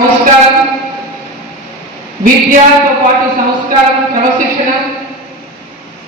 సంస్కారం, విద్యతో పాటు సంస్కారం, క్రమశిక్షణ,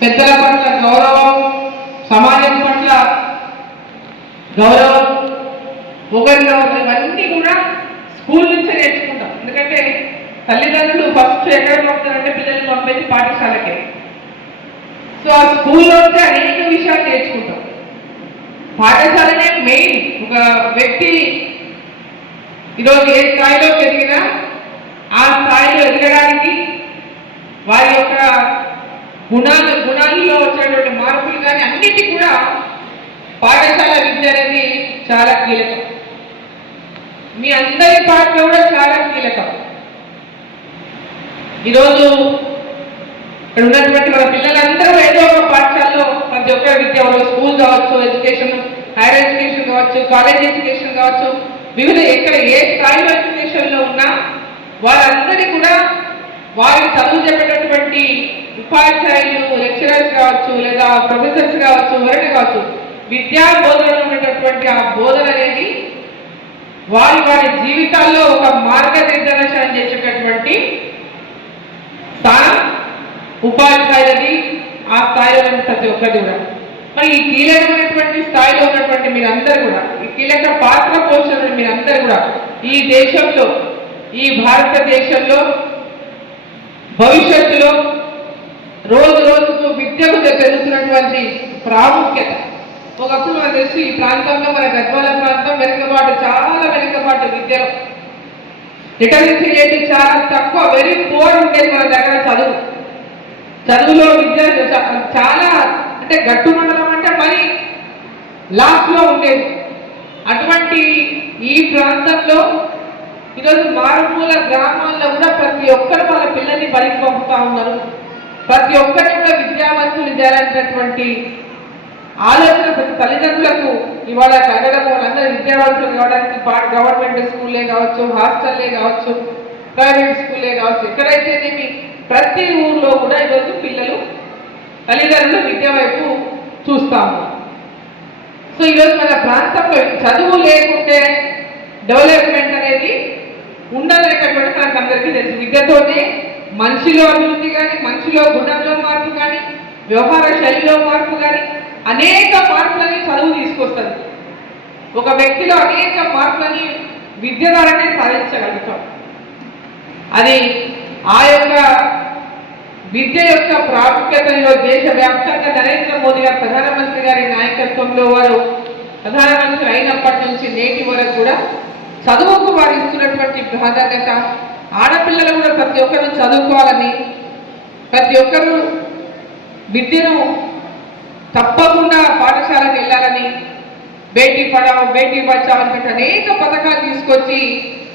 పెద్దల పట్ల గౌరవం, సమాజం పట్ల గౌరవం, ఒకరిలో ఇవన్నీ కూడా స్కూల్ నుంచే నేర్చుకుంటాం. ఎందుకంటే తల్లిదండ్రులు ఫస్ట్ ఎక్కడ పంపుతారంటే పిల్లల్ని పంపేది పాఠశాలకే. సో ఆ స్కూల్లోనే అనేక విషయాలు నేర్చుకుంటాం. పాఠశాలనే మెయిన్. ఒక వ్యక్తి ఈరోజు ఏ స్థాయిలో పెరిగినా ఆ స్థాయిలో ఎదగడానికి వారి యొక్క గుణాల్లో వచ్చేటువంటి మార్పులు కానీ అన్నిటి కూడా పాఠశాల విద్య అనేది చాలా కీలకం. మీ అందరి పాత్ర కూడా చాలా కీలకం. ఈరోజు ఇక్కడ ఉన్నటువంటి మన పిల్లలందరూ ఏదో ఒక పాఠశాలలో ప్రతి ఒక్క విద్య, స్కూల్ కావచ్చు, ఎడ్యుకేషన్, హైయర్ ఎడ్యుకేషన్ కావచ్చు, కాలేజ్ ఎడ్యుకేషన్ కావచ్చు, వివిధ ఎక్కడ ఏ స్థాయిలో ఎడ్యుకేషన్లో ఉన్నా వారందరి కూడా వారి చదువు చెప్పేటటువంటి ఉపాధ్యాయులు, లెక్చరర్స్ కావచ్చు, లేదా ప్రొఫెసర్స్ కావచ్చు, ఎవరైనా కావచ్చు, విద్యా బోధనలో ఉండేటటువంటి ఆ బోధన అనేది వారి వారి జీవితాల్లో ఒక మార్గనిర్దేశం చేసేటటువంటి స్థానం ఉపాధ్యాయులది. ఆ స్థాయిలో ప్రతి ఒక్కరిది కూడా మరి ఈ కీలకమైనటువంటి స్థాయిలో ఉన్నటువంటి మీరందరూ కూడా, ఈ కీలక పాత్ర పోషణ మీరందరూ కూడా ఈ దేశంలో, ఈ భారతదేశంలో భవిష్యత్తులో రోజు రోజుకు విద్యకు పెరుగుతున్నటువంటి ప్రాముఖ్యత. ఒకప్పుడు మనకు తెలిసి ఈ ప్రాంతంలో, మన గద్వాల ప్రాంతం వెనుకబాటు, చాలా వెనుకబాటు, విద్యలో లిటరసీ రేట్ చాలా తక్కువ, వెరీ పూర్ ఉండేది మన దగ్గర. చదువులో విద్య చాలా అంటే గట్టు మండలం అంటే మరి లాస్ట్లో ఉండేది. అటువంటి ఈ ప్రాంతంలో ఈరోజు మారుమూల గ్రామాల్లో కూడా ప్రతి ఒక్కరు వాళ్ళ పిల్లల్ని బలికి పంపుతా ఉన్నారు. ప్రతి ఒక్కరిని కూడా విద్యావంతులు చేయాలనేటటువంటి ఆలోచన ప్రతి తల్లిదండ్రులకు ఇవాళ కలగడం. వాళ్ళందరూ విద్యావంతులు కావడానికి గవర్నమెంట్ స్కూల్లే కావచ్చు, హాస్టల్లే కావచ్చు, ప్రైవేట్ స్కూల్లే కావచ్చు, ఎక్కడైతేనేమి ప్రతి ఊర్లో కూడా ఈరోజు పిల్లలు, తల్లిదండ్రులు విద్య వైపు చూస్తా ఉన్నారు. సో ఈరోజు మన ప్రాంతంలో చదువు లేకుంటే డెవలప్మెంట్ అనేది ఉండదనేటటువంటి మనకు అందరికీ తెలుసు. విద్యతోనే మనిషిలో అభివృద్ధి కానీ, మనిషిలో గుణంలో మార్పు కానీ, వ్యవహార శైలిలో మార్పు కానీ, అనేక మార్పులని చదువు తీసుకొస్తుంది. ఒక వ్యక్తిలో అనేక మార్పులని విద్య ద్వారానే సాధించగలుగుతాం. అది ఆ యొక్క విద్య యొక్క ప్రాముఖ్యతలో దేశవ్యాప్తంగా నరేంద్ర మోదీ గారు ప్రధానమంత్రి గారి నాయకత్వంలో వారు ప్రధానమంత్రి అయినప్పటి నుంచి నేటి వరకు కూడా చదువుకు వారు ఇస్తున్నటువంటి ప్రాధాన్యత, ఆడపిల్లలు కూడా ప్రతి ఒక్కరు చదువుకోవాలని, ప్రతి ఒక్కరూ విద్యను తప్పకుండా పాఠశాలకు వెళ్ళాలని, బేటీ పడావో బేటీ బచావో అంటే అనేక పథకాలు తీసుకొచ్చి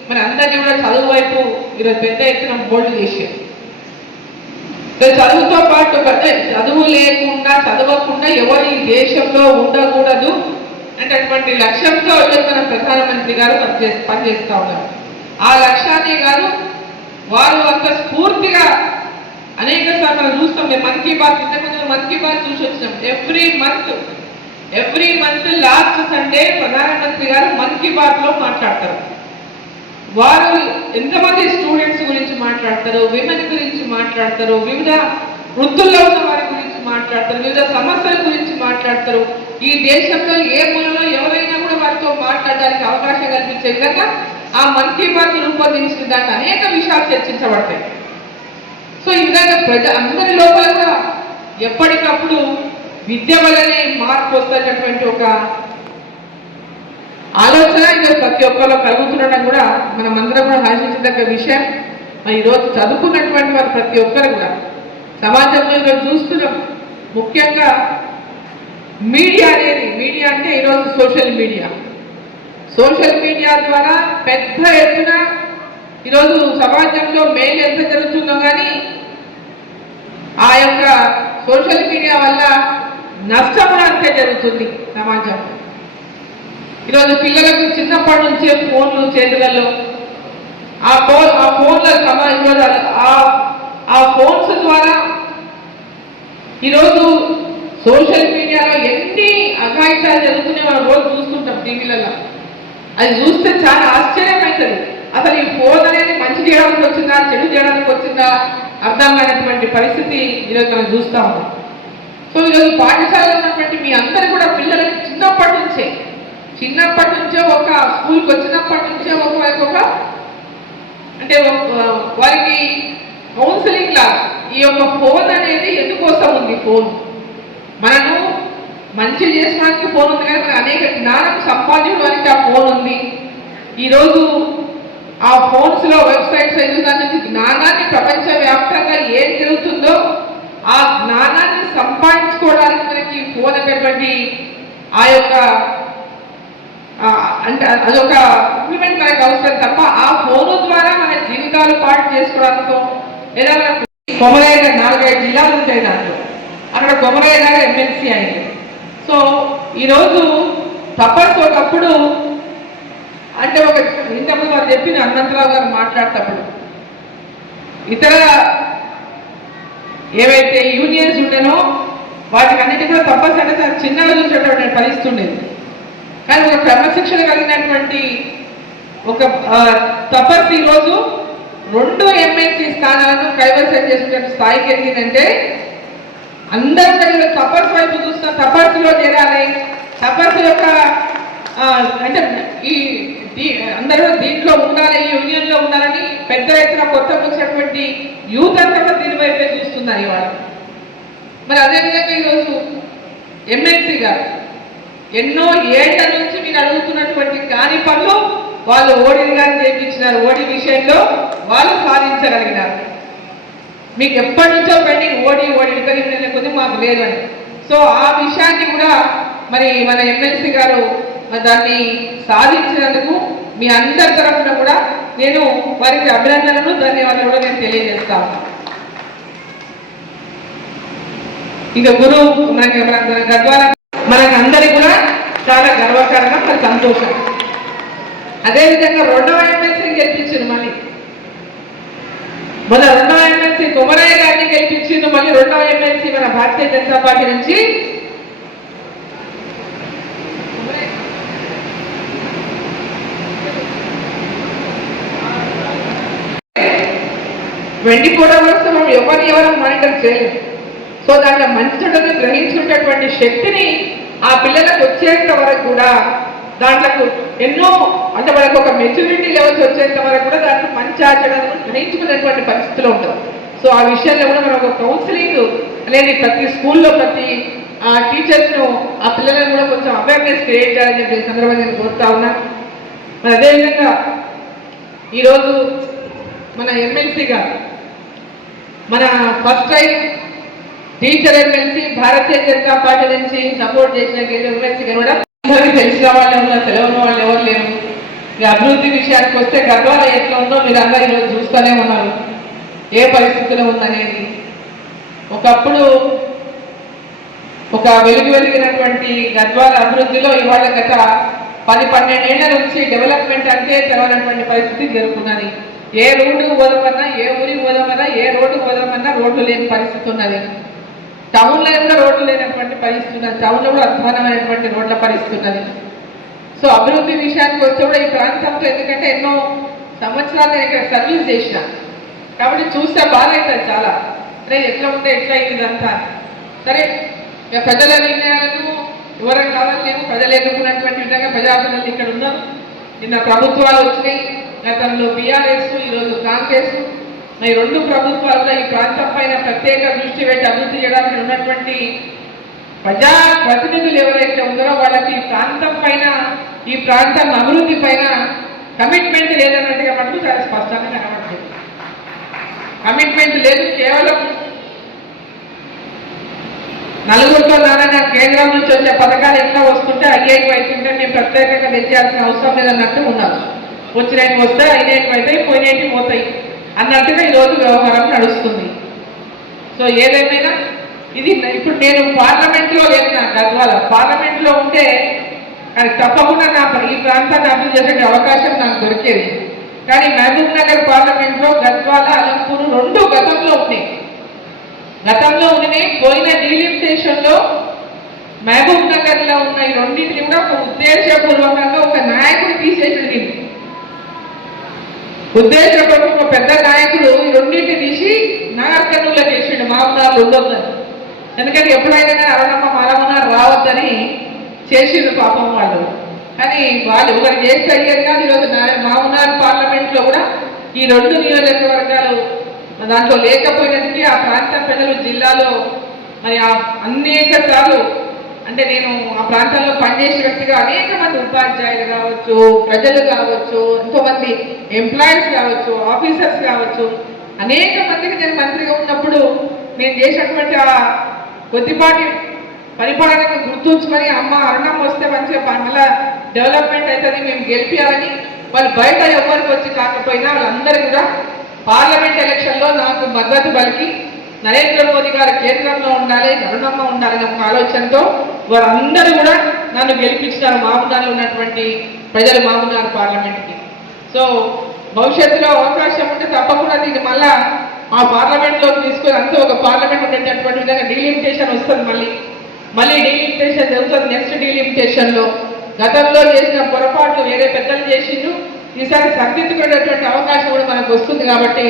మన అందరినీ కూడా చదువు వైపు ఈరోజు పెద్ద ఎత్తున బోల్డ్ చేశారు. చదువుతో పాటు చదువు లేకుండా, చదవకుండా ఎవరు ఈ దేశంలో ఉండకూడదు అనేటటువంటి లక్ష్యంతో మన ప్రధానమంత్రి గారు పనిచేస్తూ ఉన్నారు. ఆ లక్ష్యాన్ని కాదు, వారు అంత స్ఫూర్తిగా అనేక సార్లు మనం చూస్తాం. మన్ కీ బాత్, ఇంతకుముందు మన్ కీ బాత్ చూసి వచ్చినాం. ఎవ్రీ మంత్ లాస్ట్ సండే ప్రధానమంత్రి గారు మన్ కీ బాత్ లో మాట్లాడతారు. వారు ఎంతమంది స్టూడెంట్స్ గురించి మాట్లాడతారు, విమెన్ గురించి మాట్లాడతారు, వివిధ వృత్తుల్లో ఉన్న వారి గురించి మాట్లాడతారు, వివిధ సమస్యల గురించి మాట్లాడతారు. ఈ దేశంలో ఏ మూలలో ఎవరైనా కూడా వారితో మాట్లాడడానికి అవకాశం కల్పించే విధంగా ఆ మన్ కీ బాత్ రూపొందించిన దాంట్లో అనేక విషయాలు చర్చించబడతాయి. సో ఈ విధంగా అందరి లోపల కూడా ఎప్పటికప్పుడు విద్య వల్లనే మార్పు వస్తున్నటువంటి ఒక ఆలోచన ఈరోజు ప్రతి ఒక్కరిలో కలుగుతుండడం కూడా మనం అందరం కూడా హర్షించదగ్గ విషయం. మరి ఈరోజు చదువుకున్నటువంటి వారు ప్రతి ఒక్కరు కూడా సమాజంలో ఈరోజు చూస్తున్నాం. ముఖ్యంగా మీడియా అంటే ఈరోజు సోషల్ మీడియా ద్వారా పెద్ద ఎత్తున ఈరోజు సమాజంలో మేలు ఎంత జరుగుతుందో కానీ ఆ యొక్క సోషల్ మీడియా వల్ల నష్టం కూడా అంతే జరుగుతుంది సమాజంలో. ఈరోజు పిల్లలకు చిన్నప్పటి నుంచే ఫోన్లు చేతులలో, ఆ ఫోన్ల ఆ ఫోన్స్ ద్వారా ఈరోజు సోషల్ మీడియాలో ఎన్ని అఘాయిత్యాలు జరుగుతున్నాయి మనం రోజు చూస్తుంటాం టీవీలలో. అది చూస్తే చాలా ఆశ్చర్యం అవుతుంది. అసలు ఈ ఫోన్ చేయడానికి వచ్చిందా, చెడు చేయడానికి వచ్చిందా అర్థం కానటువంటి పరిస్థితి ఈరోజు మనం చూస్తూ ఉన్నాం. సో ఈరోజు పాఠశాలలో ఉన్నటువంటి మీ అందరూ కూడా పిల్లలకి చిన్నప్పటి నుంచే ఒక స్కూల్కి వచ్చినప్పటి నుంచే ఒక అంటే వారికి కౌన్సిలింగ్ లా ఈ యొక్క ఫోన్ అనేది ఎందుకోసం ఉంది. ఫోన్ మనము మంచి చేసుకోవడానికి ఫోన్ ఉంది, కానీ మనకు అనేక జ్ఞానం సంపాదించడానికి ఆ ఫోన్ ఉంది. ఈరోజు ఆ ఫోన్స్లో వెబ్సైట్స్ దాని నుంచి జ్ఞానాన్ని ప్రపంచవ్యాప్తంగా ఏం జరుగుతుందో ఆ జ్ఞానాన్ని సంపాదించుకోవడానికి మనకి ఫోన్ అనేటువంటి ఆ యొక్క అంటే అదొక ఇంప్లిమెంట్ మనకు అవసరం తప్ప ఆ ఫోన్ ద్వారా మన జీవితాలు పాటు చేసుకోవడానికో లేదా మన కొమరయ్య గారు 4-5 జిల్లాలు ఉంటాయి దాంట్లో, అక్కడ కొమరయ్య గారు ఎమ్మెల్సీ అయింది. సో ఈరోజు తపస్సు ఒకప్పుడు అంటే ఒక ఇంతకుముందు వారు చెప్పిన అనంతరావు గారు మాట్లాడేటప్పుడు ఇతర ఏవైతే యూనియన్స్ ఉండేనో వాటికి అన్నిటి కూడా తపస్సు అంటే చాలా చిన్నగా చూసేటువంటి పరిస్థితి ఉండేది. కానీ ఒక క్రమశిక్షణ కలిగినటువంటి ఒక తపస్సు ఈరోజు 2 ఎమ్మెల్సీ స్థానాలను కైవసం చేసిన స్థాయికి ఎదిగిందంటే అందరూ తపస్సు వైపు చూస్తున్న, తపస్సులో చేరాలి, తపస్సు యొక్క అంటే ఈ అందరూ దీంట్లో ఉండాలి, ఈ యూనియన్లో ఉండాలని పెద్ద ఎత్తున కొత్త వచ్చినటువంటి యూత్ అంతా దీని వైపే చూస్తున్నారు ఇవాళ. మరి అదేవిధంగా ఈరోజు ఎమ్మెల్సీ గారు ఎన్నో ఏళ్ల నుంచి మీరు అడుగుతున్నటువంటి కాని పనులు వాళ్ళు ఓడిని గారు చేయించినారు. ఓడి విషయంలో వాళ్ళు సాధించగలిగినారు. మీకు ఎప్పటి నుంచో పెండింగ్ ఓడి వికరించిన కొద్ది మాకు లేదని. సో ఆ విషయాన్ని కూడా మరి మన ఎమ్మెల్సీ గారు దాన్ని సాధించినందుకు మీ అందరి తరఫున కూడా నేను వారికి అభినందనలు, ధన్యవాదాలు కూడా నేను తెలియజేస్తాను. ఇక గురువు గద్వాల మనకి అందరికీ కూడా చాలా గర్వకారణం, మరి సంతోషం. అదేవిధంగా 2వ ఎమ్మెల్సీని గెలిపించింది. మళ్ళీ మన 2వ ఎమ్మెల్సీ కొమరయ్య గారిని గెలిపించింది. మళ్ళీ 2వ ఎమ్మెల్సీ మన భారతీయ జనతా పార్టీ నుంచి వెండిపోవడం వస్తే మనం ఎవరు మానిటర్ చేయలేదు. సో దాంట్లో మంచి చెడుని గ్రహించుకునేటువంటి శక్తిని ఆ పిల్లలకు వచ్చేంత వరకు కూడా దాంట్లో ఎన్నో అంటే మనకు ఒక మెచ్యూరిటీ లెవెల్స్ వచ్చేంత వరకు కూడా దాంట్లో మంచి ఆచరణను గ్రహించుకునేటువంటి పరిస్థితిలో ఉంటుంది. సో ఆ విషయంలో కూడా మనం ఒక కౌన్సిలింగ్ అనేది ప్రతి స్కూల్లో ప్రతి టీచర్స్ను ఆ పిల్లలను కూడా కొంచెం అవేర్నెస్ క్రియేట్ చేయాలని చెప్పి సందర్భంగా నేను కోరుతా ఉన్నా. మరి అదేవిధంగా ఈరోజు మన ఎమ్మెల్సీ గారు మన first time teacher MLC Bharatiya Janata party నుంచి సపోర్ట్ చేసిన ఎమ్మెల్సీ కూడా అందరికీ తెలిసిన వాళ్ళు ఎవరు, తెలియని వాళ్ళు ఎవరు లేరు. ఈ అభివృద్ధి విషయానికి వస్తే గద్వాల ఎట్లా ఉందో మీరు అందరూ ఈరోజు చూస్తూనే ఉన్నారు, ఏ పరిస్థితిలో ఉందనేది. ఒకప్పుడు ఒక వెలిగినటువంటి గద్వాల అభివృద్ధిలో ఇవాళ గత 10-12 ఏళ్ల నుంచి డెవలప్మెంట్ అంటే తెలవనటువంటి పరిస్థితి జరుగుతున్నది. ఏ రోడ్డుకు పోదామన్నా, ఏ ఊరికి పోదామన్నా, ఏ రోడ్డుకు పోదామన్నా రోడ్లు లేని పరిస్థితి ఉన్నది. టౌన్లో కూడా రోడ్లు లేనటువంటి పరిస్థితి ఉన్నది. టౌన్లో కూడా అధ్వానమైనటువంటి రోడ్ల పరిస్థితి ఉన్నది. సో అభివృద్ధి విషయానికి వస్తే కూడా ఈ ప్రాంతంలో ఎందుకంటే ఎన్నో సంవత్సరాలు నేను ఇక్కడ సర్వీస్ చేసిన కాబట్టి చూస్తే బాధ అవుతుంది చాలా. అరే ఎట్లా ఉంటే ఎట్లా అయింది ఇదంతా. సరే ఇక ప్రజల నిర్ణయాలను ఎవరైనా కావాలేమో ప్రజలు ఎన్నుకున్నటువంటి విధంగా ప్రజాప్రతినిధులు ఇక్కడ ఉన్నారు. నిన్న ప్రభుత్వాలు వచ్చినాయి, గతంలో బీఆర్ఎస్, ఈరోజు కాంగ్రెస్. ఈ 2 ప్రభుత్వాల్లో ఈ ప్రాంతం పైన ప్రత్యేక దృష్టి పెట్టి అభివృద్ధి చేయడానికి ఉన్నటువంటి ప్రజాప్రతినిధులు ఎవరైతే ఉన్నారో వాళ్ళకి ఈ ప్రాంతం పైన, ఈ ప్రాంతం అభివృద్ధి పైన కమిట్మెంట్ లేదన్నట్టుగా మటుకు చాలా స్పష్టంగా కనబడుతుంది. కమిట్మెంట్ లేదు. కేవలం నలుగురితో నారాయణ కేంద్రం నుంచి వచ్చే పథకాలు ఎట్లా వస్తుంటే అయ్యేకి అవుతుంటే మేము ప్రత్యేకంగా తెచ్చేయాల్సిన అవసరం లేదన్నట్టు ఉన్నారు. వచ్చినవి వస్తే అయినవి అవుతాయి, పోయినవి పోతాయి అన్నట్టుగా ఈరోజు వ్యవహారం నడుస్తుంది. సో ఏదేమైనా ఇది ఇప్పుడు నేను పార్లమెంట్లో లేదు, నా గద్వాల పార్లమెంట్లో ఉంటే అది తప్పకుండా నా ఈ ప్రాంతాన్ని అభివృద్ధి చేసే అవకాశం నాకు దొరికేది. కానీ మహబూబ్ నగర్ పార్లమెంట్లో గద్వాల, అలంపూర్ 2 గతంలో ఉన్నాయి. పోయిన డీలిమిటేషన్లో మహబూబ్ నగర్లో ఉన్న ఈ 2టిని కూడా ఒక ఉద్దేశపూర్వకంగా ఒక నాయకుడు తీసేసింది. ఉద్దేశపూర్వక ఒక పెద్ద నాయకుడు ఈ రెండింటిని తీసి నాగర్ కర్నూలులో చేసిండు మామూలు ఉండొద్దని. ఎందుకంటే ఎప్పుడైనా కానీ అరుణమ్మ మాలమన్నారు రావద్దని చేసిండు పాపం వాళ్ళు. కానీ వాళ్ళు ఒకటి చేస్తే అయ్యేది కాదు. ఈరోజు మామూలు పార్లమెంట్లో కూడా ఈ రెండు నియోజకవర్గాలు దాంట్లో లేకపోయినట్టుకి ఆ ప్రాంత ప్రజలు జిల్లాలో మరి అనేక సార్లు అంటే నేను ఆ ప్రాంతంలో పనిచేసే వ్యక్తిగా అనేక మంది ఉపాధ్యాయులు కావచ్చు, ప్రజలు కావచ్చు, ఎంతోమంది ఎంప్లాయీస్ కావచ్చు, ఆఫీసర్స్ కావచ్చు, అనేక మందికి నేను మంత్రిగా ఉన్నప్పుడు నేను చేసినటువంటి ఆ కొద్దిపాటి పరిపాలనను గుర్తుంచుకొని అమ్మ అరుణమ్మ వస్తే మంచిగా మళ్ళీ డెవలప్మెంట్ అవుతుంది, మేము గెలిపించాలని వాళ్ళు బయట ఎవరికి వచ్చి కాకపోయినా వాళ్ళందరూ కూడా పార్లమెంట్ ఎలక్షన్లో నాకు మద్దతు పలికి నరేంద్ర మోదీ గారు కేంద్రంలో ఉండాలి, అరుణమ్మ ఉండాలనే ఒక ఆలోచనతో వారందరూ కూడా నన్ను గెలిపించినారు మామూలు ఉన్నటువంటి ప్రజలు మామూలు పార్లమెంట్కి. సో భవిష్యత్తులో అవకాశం ఉంటే తప్పకుండా దీన్ని మళ్ళా ఆ పార్లమెంట్లోకి తీసుకొని అంతా ఒక పార్లమెంట్ ఉండేటటువంటి విధంగా డీలిమిటేషన్ వస్తుంది. మళ్ళీ డీలిమిటేషన్ జరుగుతుంది. నెక్స్ట్ డీలిమిటేషన్లో గతంలో చేసిన పొరపాట్లు వేరే పెద్దలు చేసిండ్రు, ఈసారి సరిదిద్దుకునేటువంటి అవకాశం కూడా మనకు వస్తుంది. కాబట్టి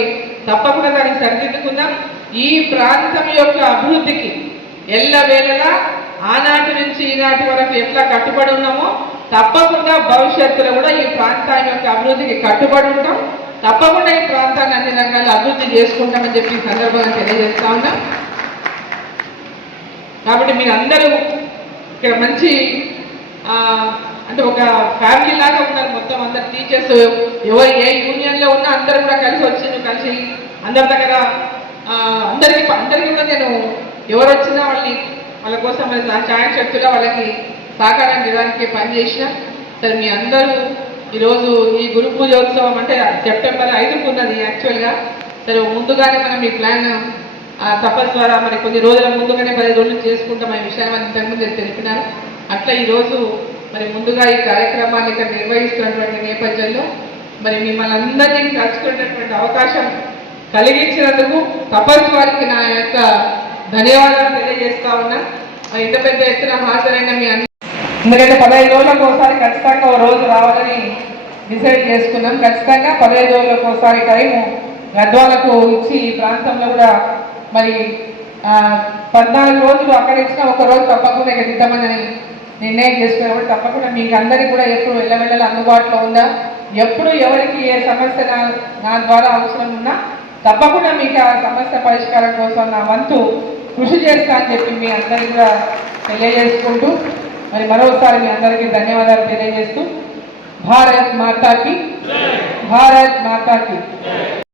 తప్పకుండా దాన్ని సరిదిద్దుకుందాం. ఈ ప్రాంతం యొక్క అభివృద్ధికి ఎల్లవేళలా ఆనాటి నుంచి ఈనాటి వరకు ఎట్లా కట్టుబడి ఉన్నామో తప్పకుండా భవిష్యత్తులో కూడా ఈ ప్రాంతం యొక్క అభివృద్ధికి కట్టుబడి ఉంటాం. తప్పకుండా ఈ ప్రాంతాన్ని అన్ని రంగాల్లో అభివృద్ధి చేసుకుంటామని చెప్పి సందర్భంగా తెలియజేస్తా ఉన్నాం. కాబట్టి మీరందరూ ఇక్కడ మంచి అంటే ఒక ఫ్యామిలీ లాగా ఉన్నారు. మొత్తం అందరు టీచర్స్ ఎవరు ఏ యూనియన్లో ఉన్నా అందరూ కూడా కలిసి అందరి దగ్గర అందరికీ కూడా నేను ఎవరు వచ్చినా వాళ్ళ కోసం ఛాయశక్తుగా వాళ్ళకి సహకారం ఇవ్వడానికి పనిచేసిన. సరే మీ అందరూ ఈరోజు ఈ గురు పూజోత్సవం అంటే సెప్టెంబర్ 5కు ఉన్నది యాక్చువల్గా. సరే ముందుగానే మనం ఈ ప్లాన్ తపస్సు ద్వారా మరి కొన్ని రోజుల ముందుగానే 10 రోజులు చేసుకుంటాం అనే విషయాన్ని మనం ఇంతకుముందు తెలిపినారు. అట్లా ఈరోజు మరి ముందుగా ఈ కార్యక్రమాన్ని ఇక్కడ నిర్వహిస్తున్నటువంటి నేపథ్యంలో మరి మిమ్మల్ని అందరినీ కలుసుకునేటటువంటి అవకాశం కలిగించినందుకు తపస్సు వారికి నా యొక్క ధన్యవాదాలు తెలియజేస్తా ఉన్నా. ఇంత పెద్ద ఎత్తున హాజరైన మీ ఎందుకంటే 15 రోజులకు ఒకసారి ఖచ్చితంగా ఓ రోజు రావాలని డిసైడ్ చేసుకున్నాం. ఖచ్చితంగా 15 రోజులకు ఒకసారి టైము గద్వాలకు ఇచ్చి ఈ ప్రాంతంలో కూడా మరి 14 రోజులు అక్కడ ఇచ్చిన ఒక రోజు తప్పకుండా ఇక్కడ ఇద్దామని నిర్ణయం చేసుకున్నప్పుడు తప్పకుండా మీకు అందరికీ కూడా ఎప్పుడు వెళ్ళవెళ్ళాలి అందుబాటులో ఉందా, ఎప్పుడు ఎవరికి ఏ సమస్య నా ద్వారా అవసరం ఉన్నా తప్పకుండా మీకు ఆ సమస్య పరిష్కారం కోసం నా వంతు కృషి చేస్తా అని చెప్పి మీ అందరికీ కూడా తెలియజేసుకుంటూ మరి మరోసారి మీ అందరికీ ధన్యవాదాలు తెలియజేస్తూ భారత్ మాతాకి.